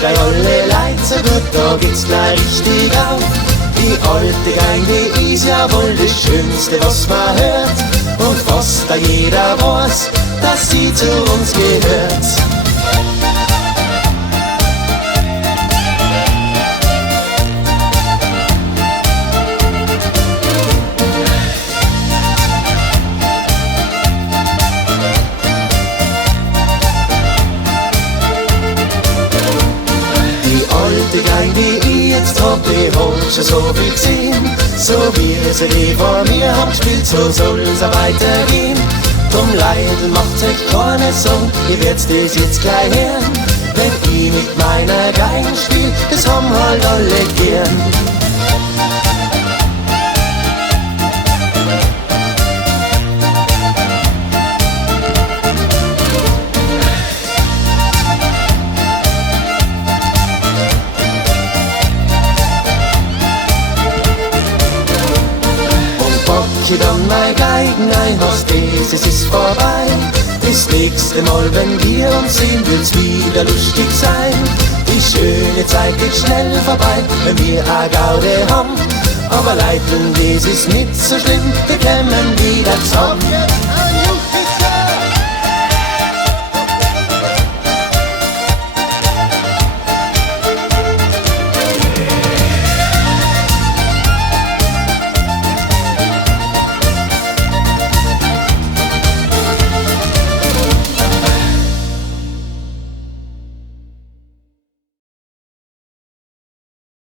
gleich alle Leute so gut, da geht's gleich richtig auf. Die alte Gang, die ist ja wohl das Schönste, was man hört. Und fast da jeder weiß, dass sie zu uns gehört. Die Gang, die ich jetzt hab, die hat schon so viel gesehen. So wie sie die vor mir haben gespielt, so soll's auch weitergehen. Drum Leidl, macht euch keine Sorgen, ihr werdet das jetzt gleich hören. Wenn ich mit meiner Gang spiel, das haben halt alle gern. Dann mein Geigen ein hast, es ist vorbei. Das nächste Mal, wenn wir uns sehen, wird's wieder lustig sein. Die schöne Zeit geht schnell vorbei, wenn wir a Gaude haben. Aber Leiteln, das ist nicht so schlimm, wir kämen wieder zusammen.